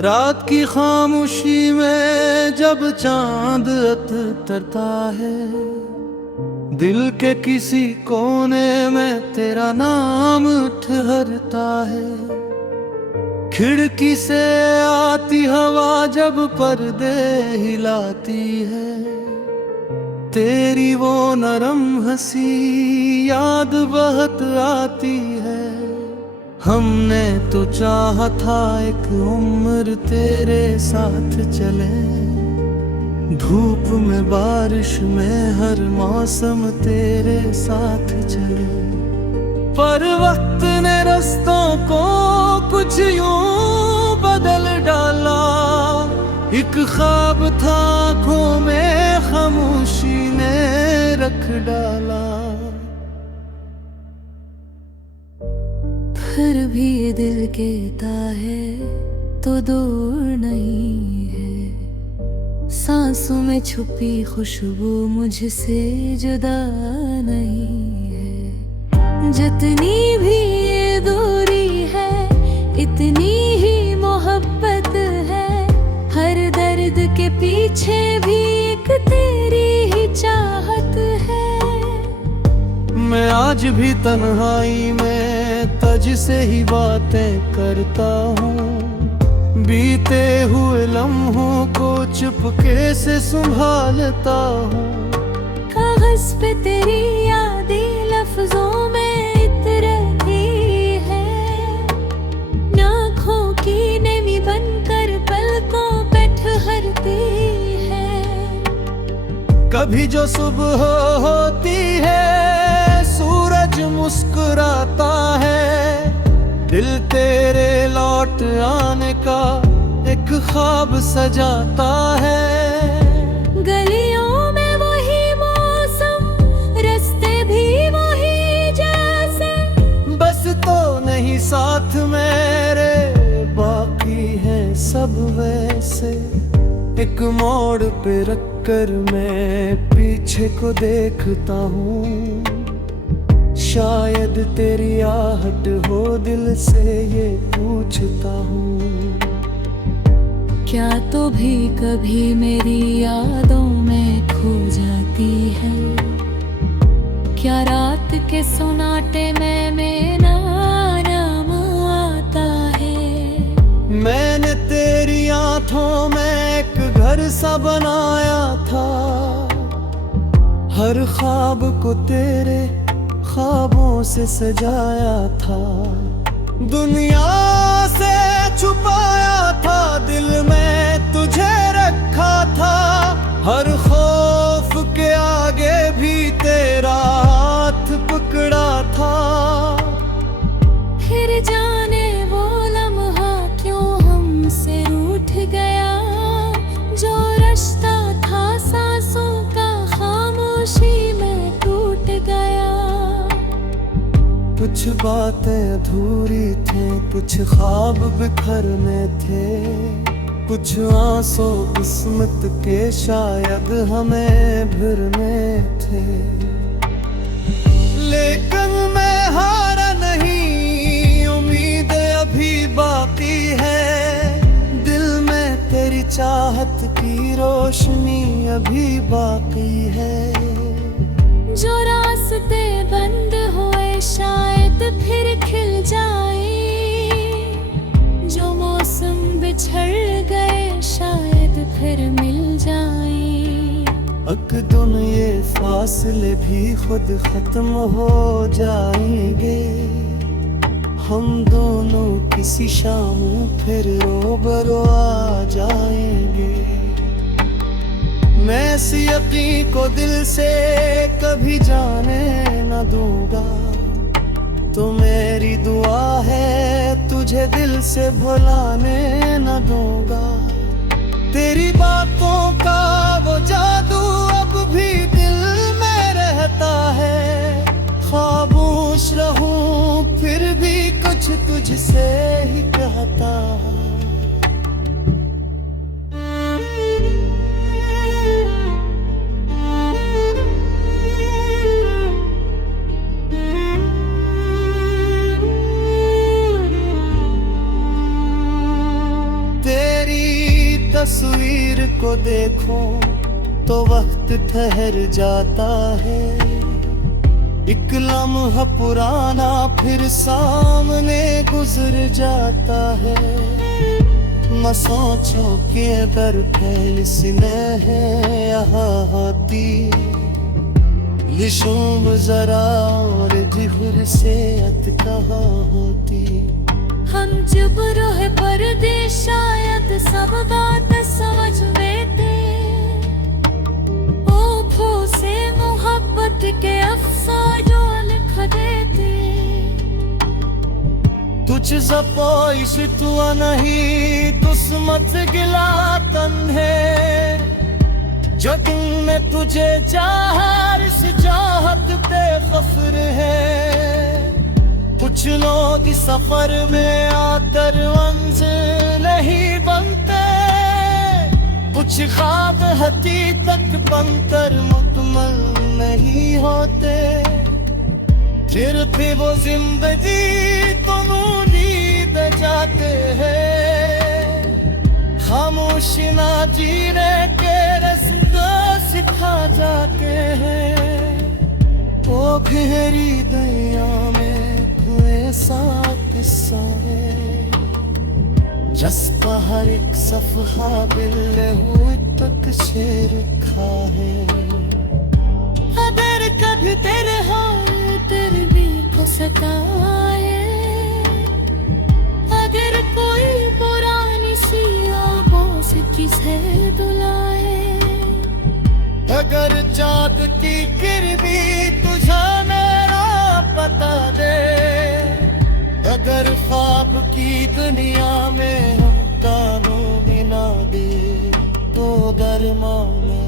रात की खामोशी में जब चांद उतरता है, दिल के किसी कोने में तेरा नाम ठहरता है। खिड़की से आती हवा जब पर्दे हिलाती है, तेरी वो नरम हंसी याद बहुत आती है। हमने तो चाहा था एक उम्र तेरे साथ चले, धूप में बारिश में हर मौसम तेरे साथ चले। पर वक्त ने रास्तों को कुछ यूं बदल डाला, एक ख्वाब था आँखों में खामोशी ने रख डाला। फिर भी ये दिल कहता है तो दूर नहीं है, सांसों में छुपी खुशबू मुझसे जुदा नहीं है। जितनी भी ये दूरी है इतनी ही मोहब्बत है, हर दर्द के पीछे भी एक तेरी ही चाहत है। मैं आज भी तन्हाई में तुझ से ही बातें करता हूँ, बीते हुए लम्हों को चुपके से संभालता हूँ। कागज पे तेरी यादें लफ्जों में इतरती है, आँखों की नमी बनकर पलकों पे ठहरती है। कभी जो सुबह होती है सूरज मुस्कुराता है, दिल तेरे लौट आने का एक ख्वाब सजाता है। गलियों में वही मौसम, रास्ते भी वही जैसे, बस तो नहीं साथ मेरे, बाकी है सब वैसे। एक मोड़ पे रखकर मैं पीछे को देखता हूँ, शायद तेरी आहट हो दिल से ये पूछता हूँ। क्या तो भी कभी मेरी यादों में खो जाती है, क्या रात के सुनाटे में मेरा नाम आता है। मैंने तेरी आँखों में एक घर सा बनाया था, हर ख्वाब को तेरे ख्वाबों से सजाया था। दुनिया से छुपाया था, दिल में तुझे रखा था, हर खौफ के आगे भी तेरा हाथ पकड़ा था। फिर जाने वो लम्हा क्यों हमसे रूठ गया, जो रिश्ता था सांसों का खामोशी में टूट गया। कुछ बातें अधूरी थी, कुछ ख्वाब बिखरने थे, कुछ आंसू किस्मत के शायद हमें भरने थे। लेकिन मैं हारा नहीं, उम्मीद अभी बाकी है, दिल में तेरी चाहत की रोशनी अभी बाकी है। जो रास्ते बंद हुए शायद फिर खिल जाए, जो मौसम बिछड़ गए शायद फिर मिल जाए। अकदुन ये फासले भी खुद खत्म हो जाएंगे, हम दोनों किसी शाम फिर रोबरो आ जाएंगे। मैं इस यकीन को दिल से कभी जाने न दूंगा, तो मेरी दुआ है तुझे दिल से भुलाने न दूंगा। तेरी बातों का वो जादू अब भी दिल में रहता है, खामोश रहूं फिर भी कुछ तुझसे ही कहता है। तस्वीर को देखो तो वक्त ठहर जाता है। एक लम्हा पुराना फिर सामने गुजर जाता है। न सोचो कि अगर फैल स्नेह है यहाँ होती, लिशुम जरा और जिगर से अत कहाँ होती। हम जब रहे परदेश शायद सब बात समझ लेते, ओठों से मोहब्बत के अफसार जो लिख देते। तुझ जपोइश तुआ नहीं दुस्मत गिला तन है, जो दिल में तुझे चाहा इस चाहत पे फख्र है। कुछ लोग इस सफर में आकर मंजिल नहीं बनते, कुछ ख्वाब हकीकत बनकर मुकम्मल नहीं होते। फिर भी वो जिंदगी तुम नींद जाते हैं, खामोशी ना जीने के रास्ते सिखा जाते हैं। वो गहरी दरिया में कोई सा किस्सा है, जिसका हर एक सफ़हा बिल हुए तक शेर खा है। अगर कभी तेरे हाथ तेरे भी को सताए, अगर कोई पुरानी सी आबों से किसे दुलाए, अगर चाँद की किरनी तुझे मेरा पता दे, अगर ख्वाब की दुनिया में हम कानों बिना दे तो दरमाना।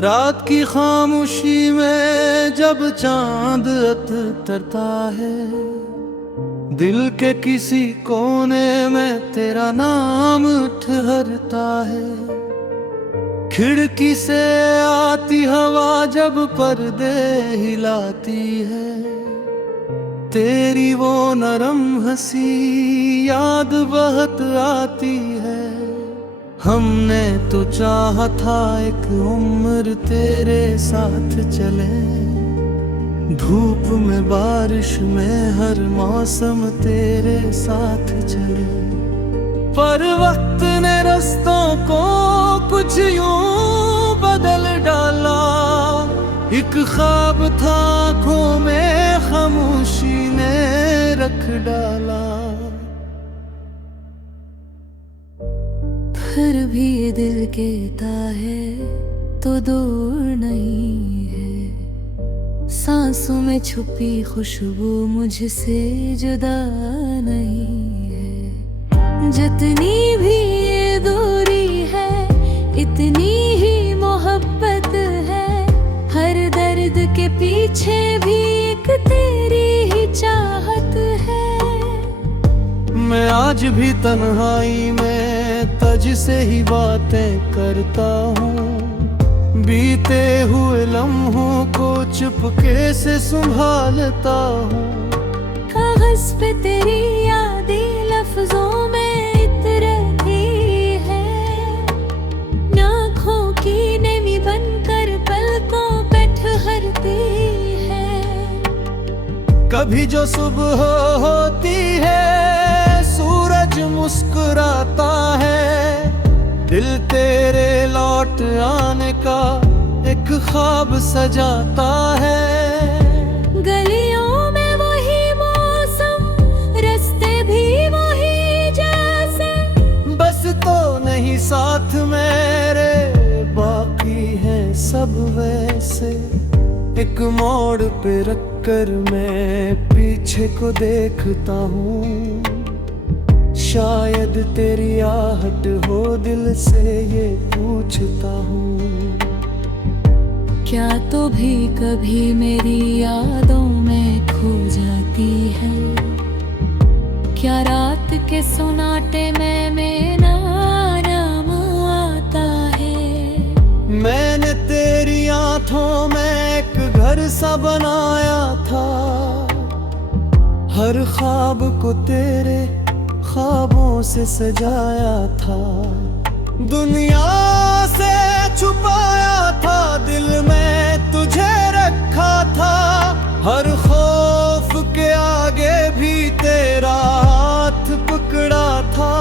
रात की खामोशी में जब चांद उतरता है, दिल के किसी कोने में तेरा नाम ठहरता है। खिड़की से आती हवा जब पर्दे हिलाती है, तेरी वो नरम हंसी याद बहुत आती है। हमने तो चाहा था एक उम्र तेरे साथ चले, धूप में बारिश में हर मौसम तेरे साथ चले। पर वक्त ने रास्तों को कुछ यूं बदल डाला, एक ख्वाब था आँखों में खामोशी ने रख डाला। फिर भी ये दिल कहता है तो दूर नहीं है, सांसों में छुपी खुशबू मुझसे जुदा नहीं है। जितनी भी ये दूरी है इतनी ही मोहब्बत है, हर दर्द के पीछे भी एक तेरी ही चाहत है। मैं आज भी तन्हाई में तुझ से ही बातें करता हूँ, बीते हुए लम्हों को चुपके से संभालता हूँ। कागज पे तेरी यादें लफ्जों में इतरती है, आँखों की नमी बनकर पलकों पे ठहरती है। कभी जो सुबह होती है सूरज मुस्कुराता है, दिल तेरे लौट आने का एक ख्वाब सजाता है। गलियों में वही मौसम, रास्ते भी वही जैसे, बस तो नहीं साथ मेरे, बाकी है सब वैसे। एक एक मोड़ पे रखकर मैं पीछे को देखता हूँ, शायद तेरी आहट हो, दिल से ये पूछता हूँ। क्या तो भी कभी मेरी यादों में खो जाती है? क्या रात के सुनाटे में मेरा नाम आता है? मैंने तेरी आँखों में एक घर सा बनाया था, हर ख्वाब को तेरे ख्वाबों से सजाया था, दुनिया से छुपाया था, दिल में तुझे रखा था, हर खौफ के आगे भी तेरा हाथ पकड़ा था।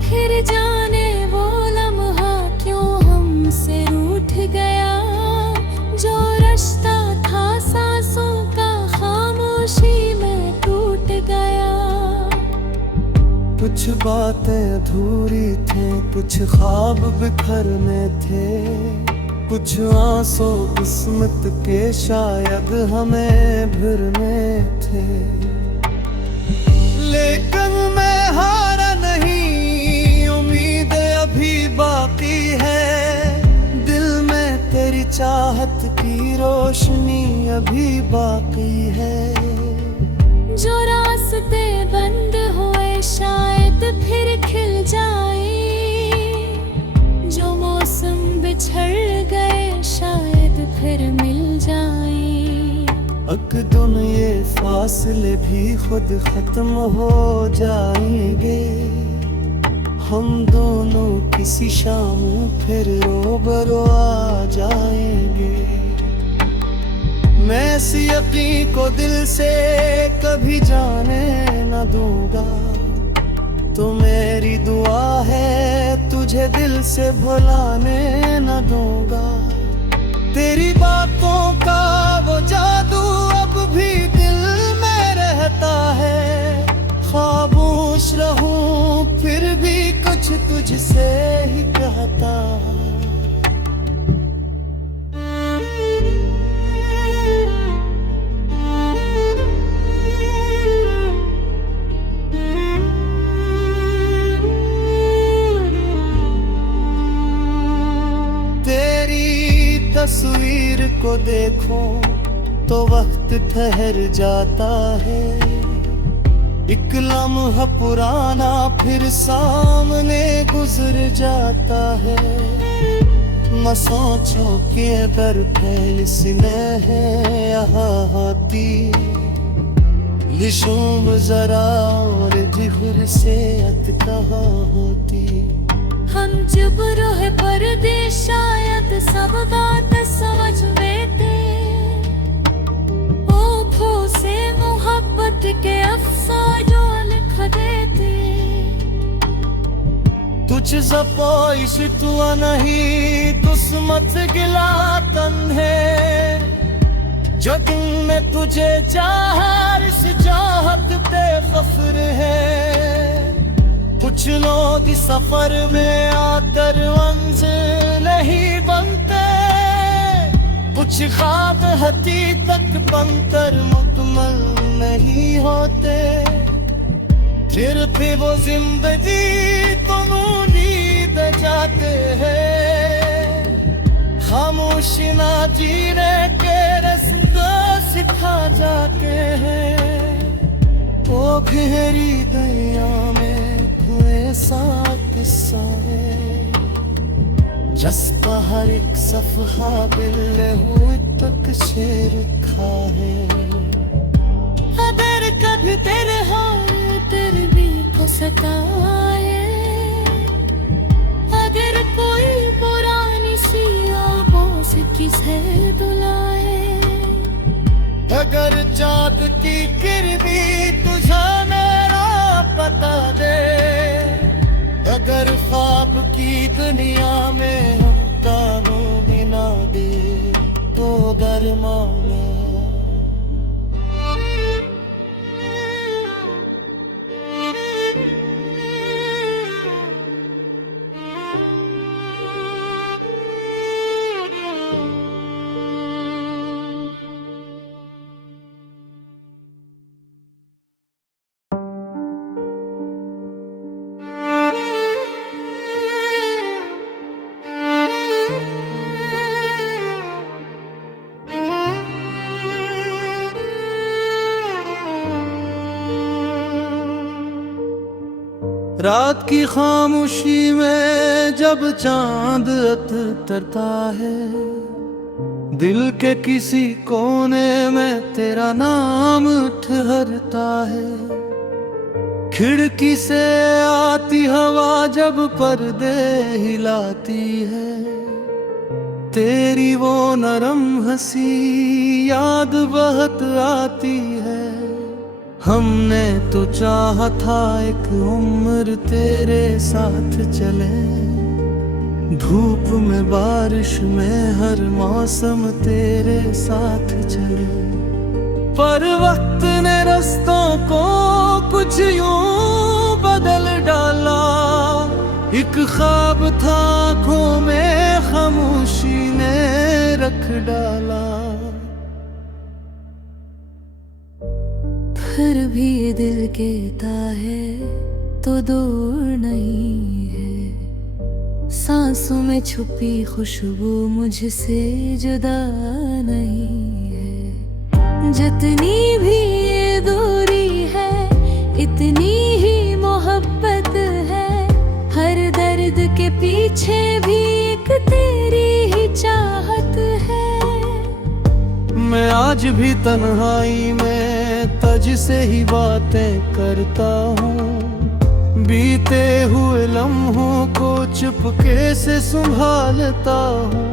फिर जाने वो लम्हा क्यों हमसे रूठ गया, जो रास्ता था सांसों का खामोशी में टूट गया। कुछ बातें अधूरी थे, कुछ ख्वाब बिखरने थे, कुछ आंसू किस्मत के शायद हमें भरने थे। लेकिन मैं हारा नहीं, उम्मीद अभी बाकी है, दिल में तेरी चाहत की रोशनी अभी बाकी है। जो रास्ते बंद हुए शायद फिर खिल जाए, जो मौसम बिछड़ गए शायद फिर मिल जाए। अकदुन ये फासले भी खुद खत्म हो जाएंगे, हम दोनों किसी शाम फिर रूबरू आ जाएंगे। मैं इस यकीन को दिल से कभी जाने न दूंगा, तो मेरी दुआ है तुझे दिल से भुलाने न दूंगा। तेरी बातों का वो जादू अब भी दिल में रहता है, खामोश रहूं फिर भी कुछ तुझसे ही कहता है। तस्वीर को देखूं तो वक्त ठहर जाता है, एक लम्हा पुराना फिर सामने गुजर जाता है। न सोचो कि अगर फैल स्नेह है यहाँ आती, लिशूम जरा और जिगर से अत कहाँ होती। हम जब रहे परदेश शायद सब बात समझ लेते, ओठों से मोहब्बत के अफसार जो लिख देते। तुझ ज़पोइश तुआ नहीं दुस्मत गिला तन्हे, जो दिल में तुझे चाहा इस चाहत पे फख्र है। कुछ लोग सफर में आकर मंजिल नहीं बनते, कुछ ख्वाब हकीकत बनकर मुकम्मल नहीं होते। फिर भी वो जिंदगी तुम नींद जाते हैं, खामोशी ना जीने के रास्ते सिखा जाते हैं। वो गहरी दरिया में ऐसा किस्सा है, जिसका हर एक सफहा दिल हुए तक शेर खा है। अगर कभी तेरे हाथ तेरे भी को सताए, अगर कोई पुरानी सी आवाज़ से किसे दुलाए, अगर चाँद की किरनी तुझे मेरा पता दे, अगर ख्वाब की दुनिया में हम काबू भी ना दे, तो दरमाना रात की खामोशी में जब चांद उतरता है, दिल के किसी कोने में तेरा नाम ठहरता है। खिड़की से आती हवा जब पर्दे हिलाती है, तेरी वो नरम हंसी याद बहुत आती है। हमने तो चाहा था एक उम्र तेरे साथ चले, धूप में बारिश में हर मौसम तेरे साथ चले। पर वक्त ने रास्तों को कुछ यूं बदल डाला, एक ख्वाब था आँखों में खामोशी ने रख डाला। फिर भी ये दिल कहता है तो दूर नहीं है, सांसों में छुपी खुशबू मुझसे जुदा नहीं है। जितनी भी ये दूरी है इतनी ही मोहब्बत है, हर दर्द के पीछे भी एक तेरी ही चाहत है। मैं आज भी तन्हाई में तुझ से ही बातें करता हूँ, बीते हुए लम्हों को चुपके से संभालता हूँ।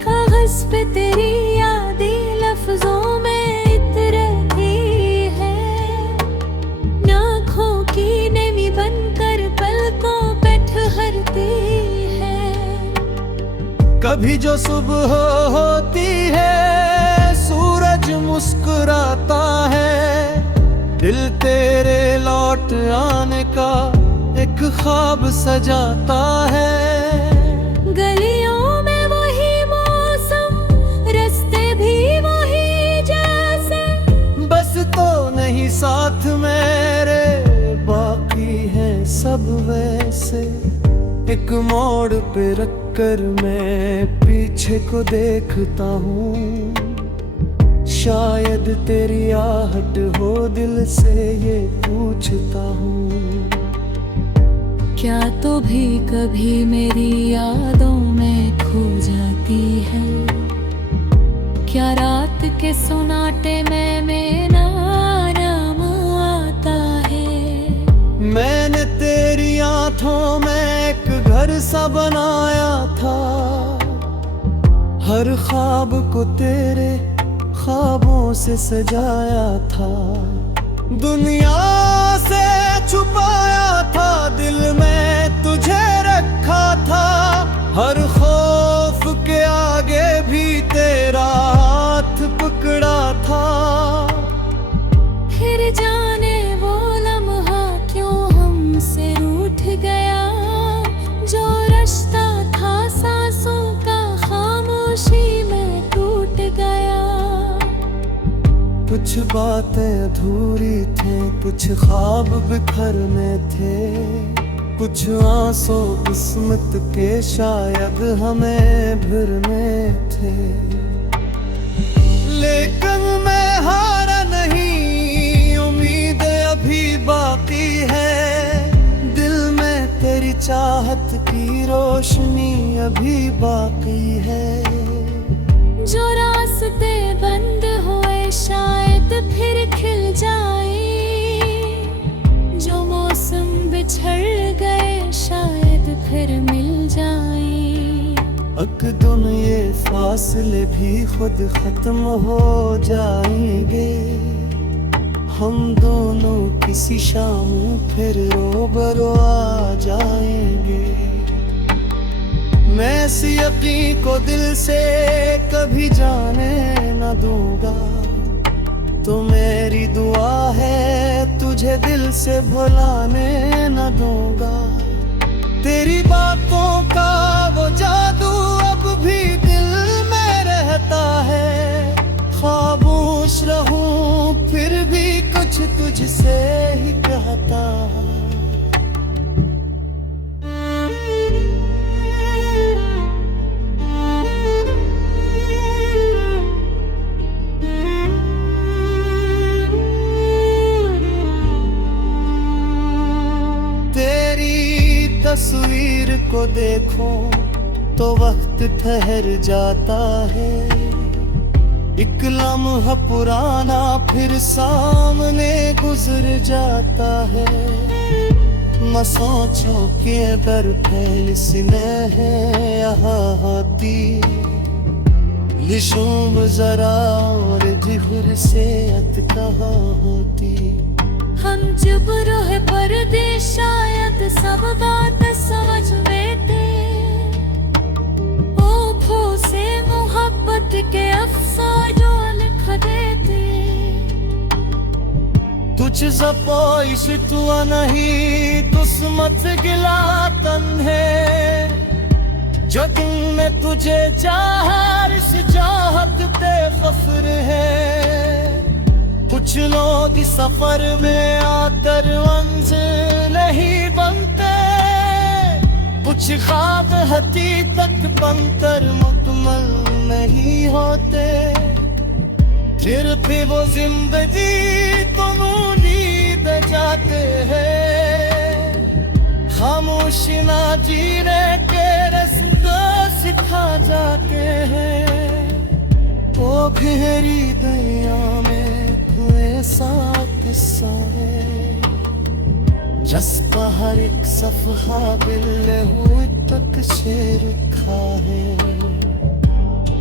कागज पे तेरी यादें लफ्जों में इतरती है, आँखों की नमी बनकर पलकों पे ठहरती है। कभी जो सुबह होती है सूरज मुस्कुराता है, दिल तेरे लौट आने का एक ख्वाब सजाता है। गलियों में वही मौसम, रास्ते भी वही जैसे, बस तो नहीं साथ मेरे, बाकी है सब वैसे। एक मोड़ पे रखकर मैं पीछे को देखता हूँ, शायद तेरी आहट हो दिल से ये पूछता हूँ। क्या तो भी कभी मेरी यादों में खो जाती है, क्या रात के सुनाटे में मेरा नाम आता है। मैंने तेरी आँखों में एक घर सा बनाया था, हर ख्वाब को तेरे ख्वाबों से सजाया था। दुनिया से छुपाया था, दिल में तुझे रखा था, हर खौफ के आगे भी तेरा हाथ पकड़ा था। फिर जाने वो लम्हा क्यों हमसे रूठ गया, जो रिश्ता था सांसों का खामोशी में टूट गया। कुछ बातें अधूरी थी, कुछ ख्वाब बिखरने थे, कुछ आंसू किस्मत के शायद हमें भरने थे। लेकिन मैं हारा नहीं, उम्मीद अभी बाकी है, दिल में तेरी चाहत की रोशनी अभी बाकी है। जो रास्ते बंद हुए शायद फिर खिल जाए, जो मौसम बिछड़ गए शायद फिर मिल जाए। अकदम ये फासले भी खुद खत्म हो जाएंगे, हम दोनों किसी शाम फिर रोबरो आ जाएंगे। मैं इस यकीन को दिल से कभी जाने न दूंगा, तो मेरी दुआ है तुझे दिल से भुलाने न दूंगा। तेरी बातों का वो जादू अब भी दिल में रहता है, खामोश रहूं फिर भी कुछ तुझसे ही कहता है। को देखो तो वक्त ठहर जाता है। एक लम्हा पुराना फिर सामने गुजर जाता है। न सोचो कि अगर फैल स्नेह है यहाँ होती, लिशुम जरा और जिहुर से अत कहाँ होती। हम जब रहे परदेश शायद सब बात समझ लेते, ओठों से मोहब्बत के अफसारों लिख देते। तुझ जपोइश तुआ नहीं दुस्मत गिला तन है, जो दिल में तुझे चाहा इस चाहत पे फख्र है। कुछ लोग सफर में आकर मंजिल नहीं बनते, कुछ ख्वाब हकीकत बनकर मुकम्मल नहीं होते। फिर भी वो जिंदगी तुम नींद जाते हैं, खामोशी ना जीने के रास्ते सिखा जाते हैं। वो गहरी दरिया में ऐसा किस्सा है, जिसका हर एक सफहा बिल हुए तक शेर लिखा है।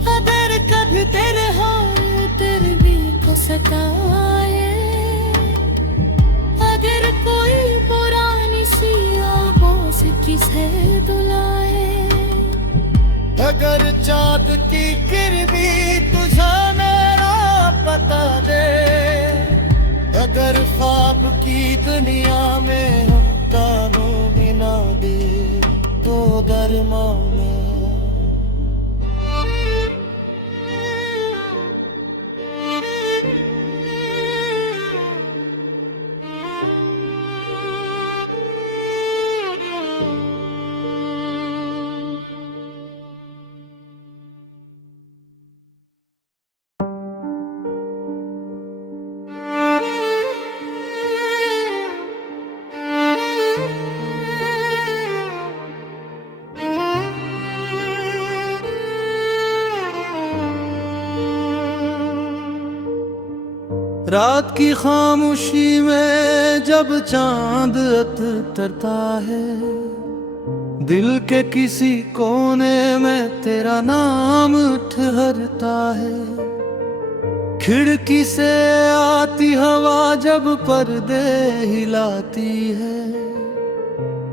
अगर कभी तेरे हाथ तेरे भी को सताए, अगर कोई पुरानी सी आवाज़ किसे दुलाए, अगर चाँद की किरनी तुझे मेरा पता दे, अगर ख्वाब की दुनिया में हम कानों बिना दे तो दरमाना। रात की खामोशी में जब चांद उतरता है, दिल के किसी कोने में तेरा नाम ठहरता है। खिड़की से आती हवा जब पर्दे हिलाती है,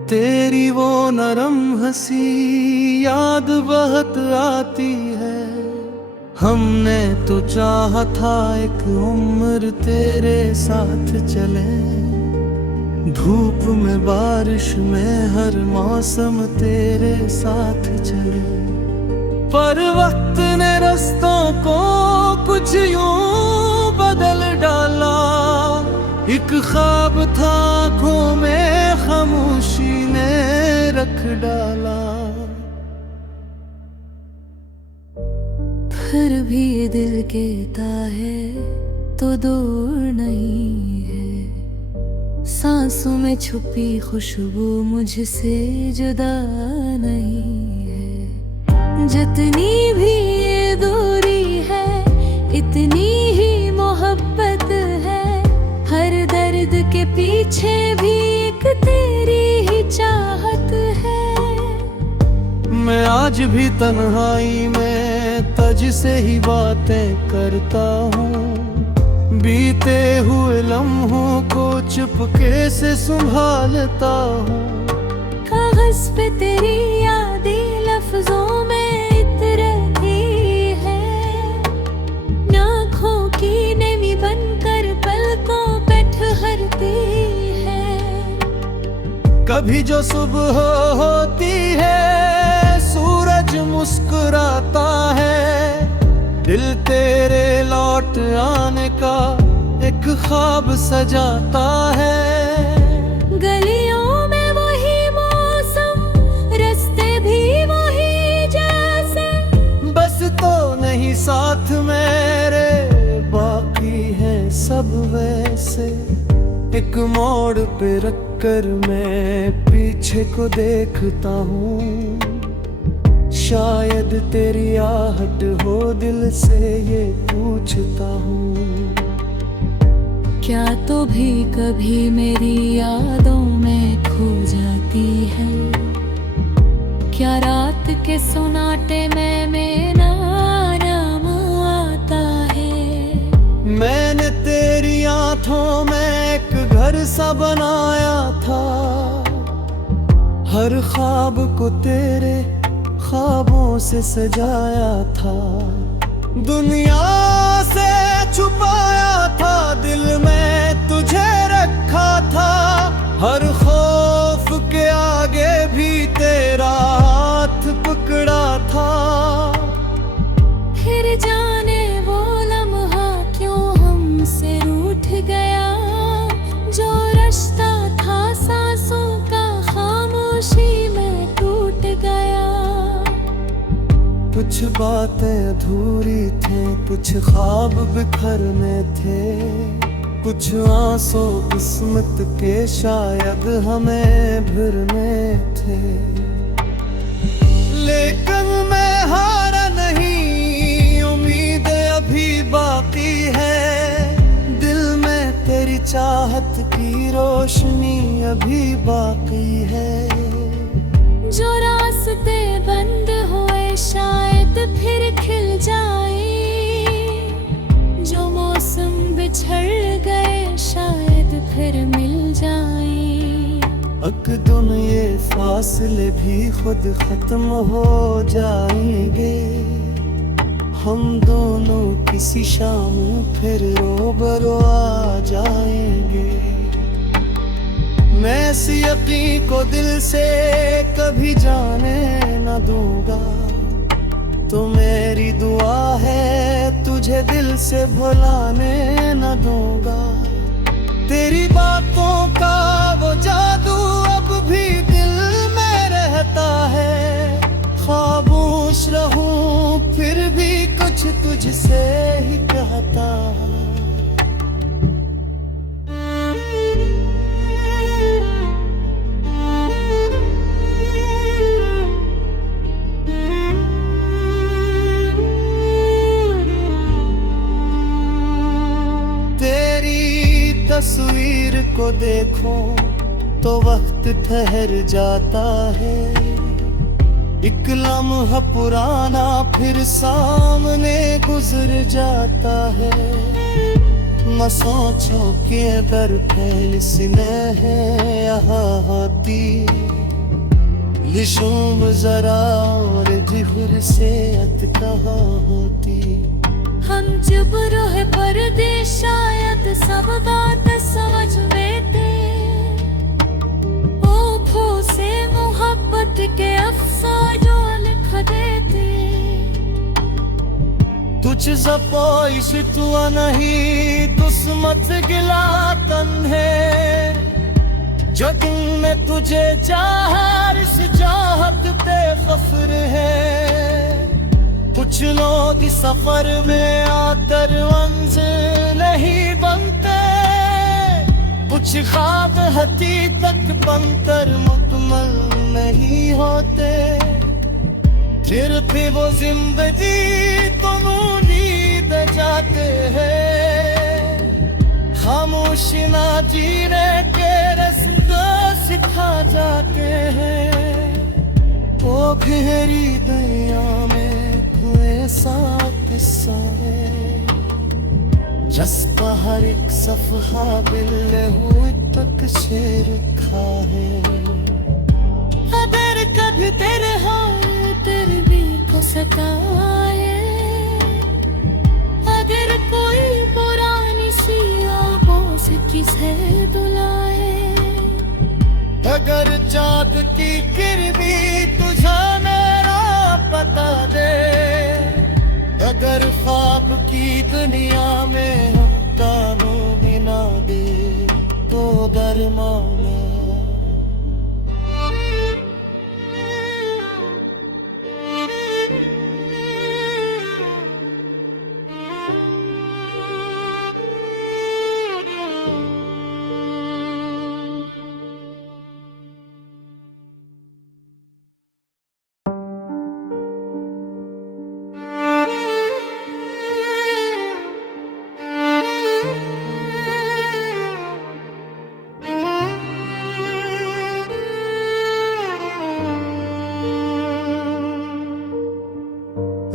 तेरी वो नरम हंसी याद बहुत आती है। हमने तो चाहा था एक उम्र तेरे साथ चले, धूप में बारिश में हर मौसम तेरे साथ चले। पर वक्त ने रास्तों को कुछ यूं बदल डाला, एक ख्वाब था आँखों में खामोशी ने रख डाला। फिर भी ये दिल कहता है तो दूर नहीं है, सांसों में छुपी खुशबू मुझसे जुदा नहीं है। जितनी भी ये दूरी है इतनी ही मोहब्बत है, हर दर्द के पीछे भी एक तेरी ही चाहत है। मैं आज भी तन्हाई में तुझ से ही बातें करता हूँ, बीते हुए लम्हों को चुपके से संभालता हूँ। कागज पे तेरी यादें लफ्जों में इतरती है, आँखों की नमी बनकर पलकों पे ठहरती है। कभी जो सुबह होती है सूरज मुस्कुराता है, दिल तेरे लौट आने का एक ख्वाब सजाता है। गलियों में वही मौसम, रास्ते भी वही जैसे, बस तो नहीं साथ मेरे, बाकी है सब वैसे। एक मोड़ पे रख कर मैं पीछे को देखता हूँ, शायद तेरी आहट हो दिल से ये पूछता हूँ। क्या तो भी कभी मेरी यादों में खो जाती है, क्या रात के सुनाटे में मेरा नाम आता है। मैंने तेरी आँखों में एक घर सा बनाया था, हर ख्वाब को तेरे ख्वाबों से सजाया था, दुनिया से छुपाया था, दिल में तुझे रखा था, हर खौफ के आगे भी तेरा हाथ पकड़ा था। फिर जाने वो लम्हा क्यों हमसे रूठ गया, जो रिश्ता था सांसों का खामोशी में टूट गया। कुछ बातें अधूरी थी, कुछ ख्वाब बिखरने थे, कुछ आंसू किस्मत के शायद हमें भरने थे। लेकिन मैं हारा नहीं, उम्मीद अभी बाकी है, दिल में तेरी चाहत की रोशनी अभी बाकी है। जो रास्ते बंद हुए शायद फिर खिल जाए, जो मौसम बिछड़ गए शायद फिर मिल जाए। अकदम ये फासले भी खुद खत्म हो जाएंगे, हम दोनों किसी शाम फिर रोबरो आ जाएंगे। मैं इस यकीन को दिल से कभी जाने न दूंगा, तो मेरी दुआ है तुझे दिल से भुलाने न दूंगा। तेरी बातों का वो जादू अब भी दिल में रहता है, खामोश रहूं फिर भी कुछ तुझसे ही कहता है। तस्वीर को देखो तो वक्त ठहर जाता है, एक लम्हा पुराना फिर सामने गुजर जाता है। न सोचो कि अगर फैल स्नेह है यहाँ होती, लिशुम जरा और जिहुर से अत कहाँ होती। हम जब रहे परदेश शायद सब बात समझ लेते, ओठों से मोहब्बत के अफसानों लिख देते। तुझ जपोइश तुआ नहीं दुस्मत गिला तन है, जो तुमने तुझे चाहा इस चाहत पे फख्र है। कुछ लोग सफर में आकर मंजिल नहीं बनते, कुछ ख्वाब हकीकत बनकर मुकम्मल नहीं होते। फिर भी वो जिंदगी तुम नींद जाते हैं, खामोशी ना जीने के रास्ते सिखा जाते हैं। वो गहरी दरिया में ऐसा किस्सा है, जिसका हर एक सफहा बिल हुए तक शेर खा है। अगर कभी तेरे हाथ तेरे भी को सताए, अगर कोई पुरानी सी आंखों से किसे बुलाए, अगर चाँद की किरनी तुझे मेरा पता दे, अगर ख्वाब की दुनिया में हम तारों बिना दे तो दरमाना।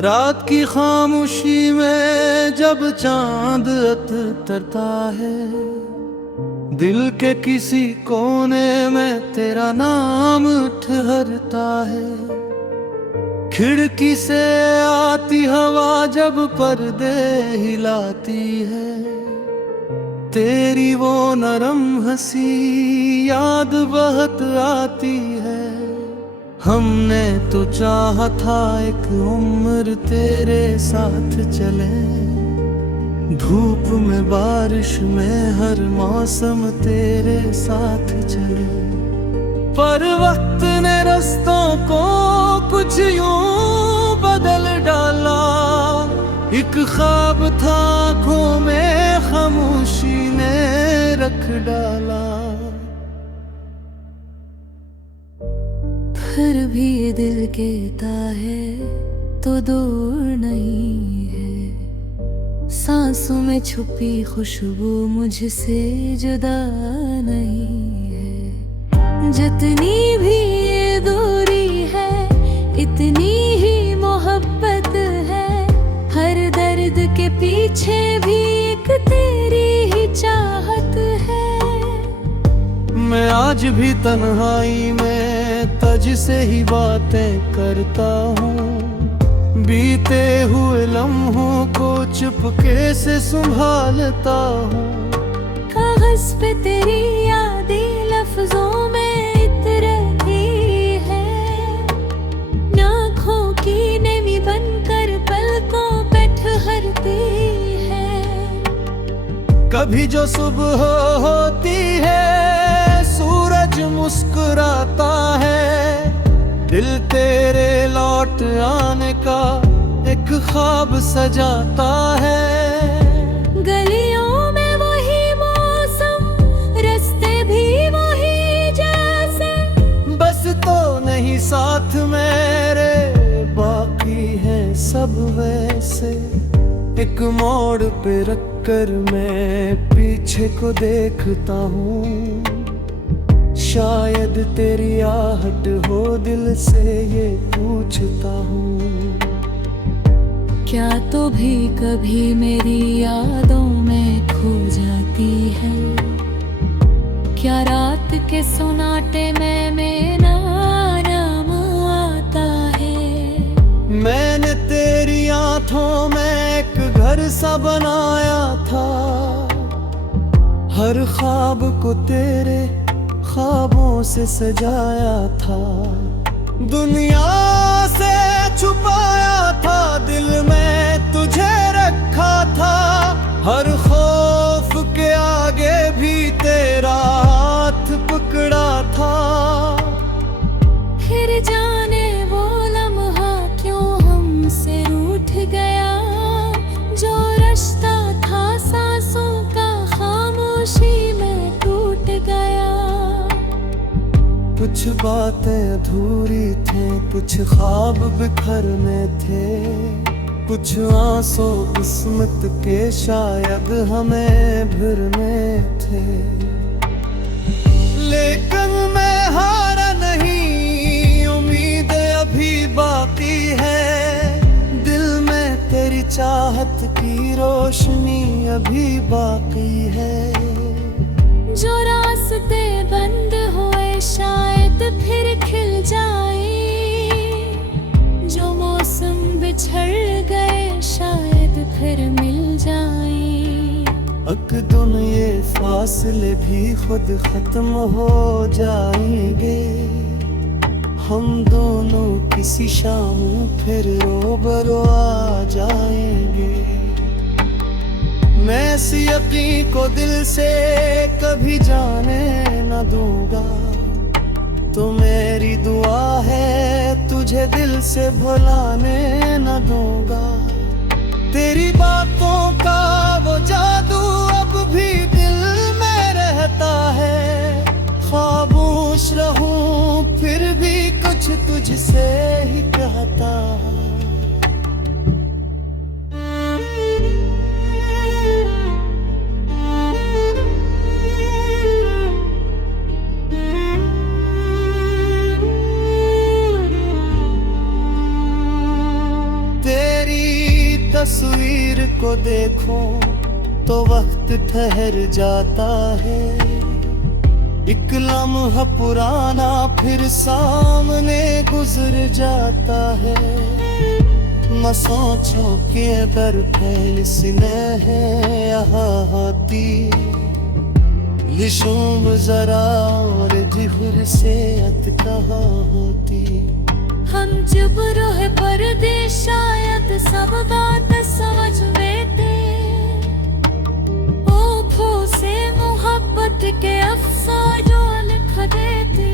रात की खामोशी में जब चांद उतरता है, दिल के किसी कोने में तेरा नाम ठहरता है। खिड़की से आती हवा जब पर्दे हिलाती है, तेरी वो नरम हंसी याद बहुत आती है। हमने तो चाहा था एक उम्र तेरे साथ चले, धूप में बारिश में हर मौसम तेरे साथ चले। पर वक्त ने रास्तों को कुछ यूं बदल डाला, एक ख्वाब था आँखों में खामोशी ने रख डाला। फिर भी ये दिल कहता है तो दूर नहीं है, सांसों में छुपी खुशबू मुझसे जुदा नहीं है। जितनी भी ये दूरी है इतनी ही मोहब्बत है, हर दर्द के पीछे भी एक तेरी ही चाहत है। मैं आज भी तन्हाई में तुझसे ही बातें करता हूँ, बीते हुए लम्हों को चुपके से संभालता हूँ। कागज पे तेरी यादें लफ्जों में इतरती है, आँखों की नमी बनकर पलकों पे ठहरती है। कभी जो सुबह होती है सूरज मुस्कुराता है, दिल तेरे लौट आने का एक ख्वाब सजाता है। गलियों में वही मौसम, रास्ते भी वही जैसे, बस तो नहीं साथ मेरे, बाकी है सब वैसे। एक मोड़ पे रखकर मैं पीछे को देखता हूँ, शायद तेरी आहट हो दिल से ये पूछता हूँ। क्या तो भी कभी मेरी यादों में खो जाती है, क्या रात के सुनाटे में मेरा नाम आता है। मैंने तेरी आँखों में एक घर सा बनाया था, हर ख्वाब को तेरे ख्वाबों से सजाया था। दुनिया से छुपाया था, दिल में तुझे रखा था, हर खौफ के आगे भी तेरा हाथ पकड़ा था। फिर जाने वो लम्हा क्यों हमसे रूठ गया, जो रिश्ता था सांसों का खामोशी में टूट गया। कुछ बातें अधूरी थी, कुछ ख्वाब बिखरने थे, कुछ आंसू किस्मत के शायद हमें भरने थे। लेकिन मैं हारा नहीं, उम्मीद अभी बाकी है, दिल में तेरी चाहत की रोशनी अभी बाकी है। जो रास्ते बंद हुए शायद फिर खिल जाए, जो मौसम बिछड़ गए शायद फिर मिल जाए। अकदुन ये फासले भी खुद खत्म हो जाएंगे, हम दोनों किसी शाम फिर रोबरो आ जाएंगे। मैं इस यकीन को दिल से कभी जाने न दूंगा, तो मेरी दुआ है तुझे दिल से भुलाने न दूंगा। तेरी बातों का वो जादू अब भी दिल में रहता है, खामोश रहूं फिर भी कुछ तुझसे ही कहता है। देखो तो वक्त ठहर जाता है। एक लम्हा पुराना फिर सामने गुजर जाता है। न सोचो कि अगर फैल स्नेह है यहाँ होती, लिशुम जरा और जिहुर से अत कहाँ होती। हम जब रहे परदेश शायद सब बात समझ लेते, ओठों से मोहब्बत के अफसानों लिख देते।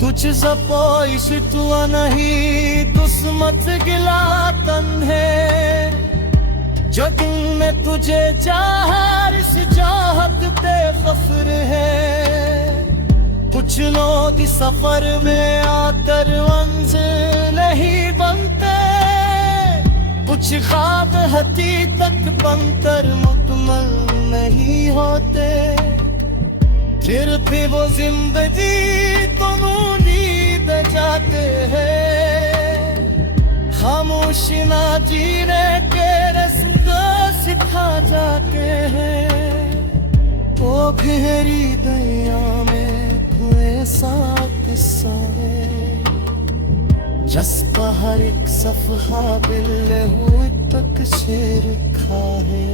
तुझ सपोइश तुआ नहीं दुस्मत गिला तन है, जो दिन में तुझे चाहा इस चाहत पे फख्र है। कुछ लोग सफर में आकर मंजिल नहीं बनते, कुछ ख्वाब हकीकत बनकर मुकम्मल नहीं होते। फिर भी वो जिंदगी तुम नींद जाते हैं, खामोशी ना जीने के रास्ते सिखा जाते हैं। वो गहरी दरिया में ऐसा किस्सा है, जिसका हर एक सफहा दिल हुए तक शेर खा है।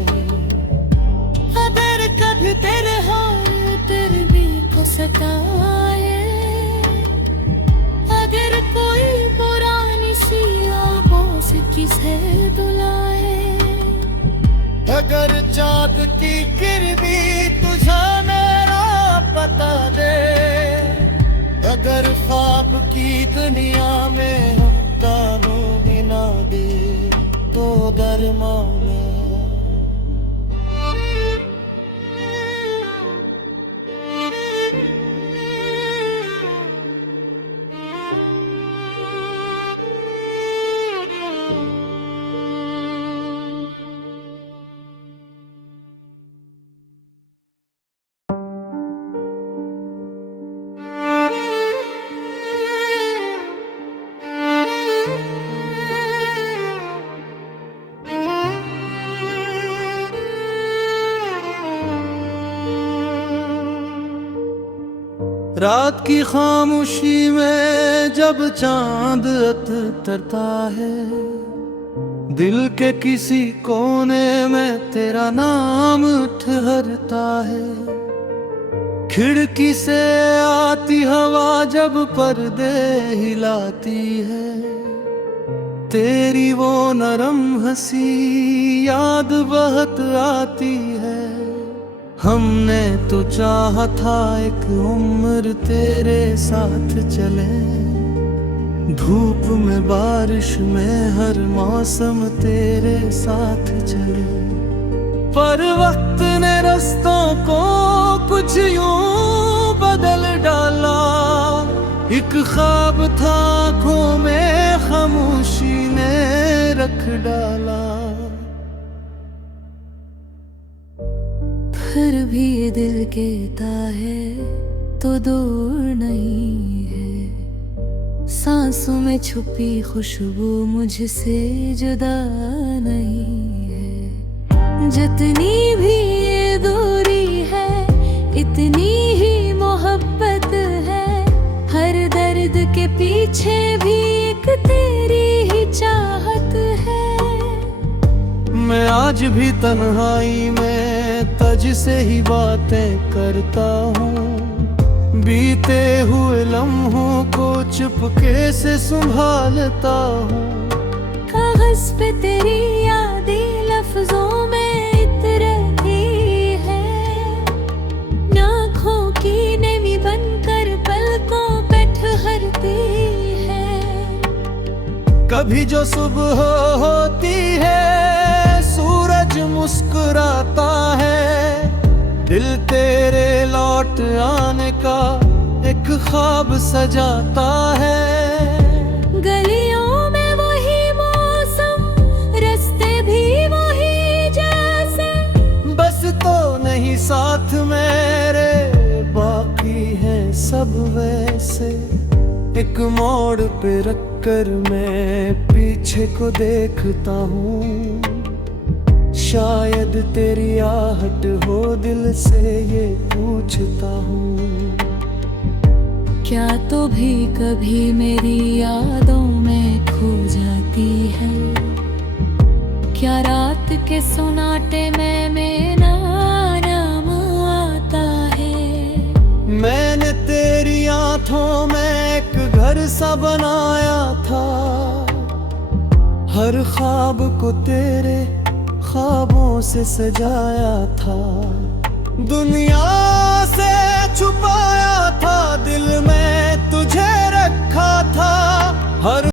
अगर कभी तेरे हाथ तेरे भी को सताए, अगर कोई पुरानी सी आबों से किसे दुलाए, अगर चाँद की किरनी तुझे मेरा बता दे, अगर ख्वाब की दुनिया में हम तारों बिना दे तो दरमाना। रात की खामोशी में जब चांद उतरता है, दिल के किसी कोने में तेरा नाम ठहरता है। खिड़की से आती हवा जब पर्दे हिलाती है, तेरी वो नरम हंसी याद बहुत आती है। हमने तो चाहा था एक उम्र तेरे साथ चले, धूप में बारिश में हर मौसम तेरे साथ चले। पर वक्त ने रास्तों को कुछ यूं बदल डाला, एक ख्वाब था आँखों में खामोशी ने रख डाला। फिर भी ये दिल कहता है तो दूर नहीं है, सांसों में छुपी खुशबू मुझसे जुदा नहीं है। जितनी भी ये दूरी है इतनी ही मोहब्बत है, हर दर्द के पीछे भी एक तेरी ही चाहत है। मैं आज भी तन्हाई में तुझसे ही बातें करता हूँ, बीते हुए लम्हों को चुपके से संभालता हूँ। कागज पे तेरी यादें लफ्जों में इतरती है, आँखों की नमी बनकर पलकों पे ठहरती है। कभी जो सुबह होती है सूरज मुस्कुराता है, दिल तेरे लौट आने का एक ख्वाब सजाता है। गलियों में वही मौसम, रास्ते भी वही जैसे, बस तो नहीं साथ मेरे, बाकी है सब वैसे। एक मोड़ पे रखकर मैं पीछे तुझे को देखता हूँ, शायद तेरी आहट हो, दिल से ये पूछता हूँ। क्या तो भी कभी मेरी यादों में खो जाती है? क्या रात के सुनाटे में मेरा नाम आता है? मैंने तेरी आँखों में एक घर सा बनाया था, हर ख्वाब को तेरे ख्वाबों से सजाया था। दुनिया से छुपाया था, दिल में तुझे रखा था। हर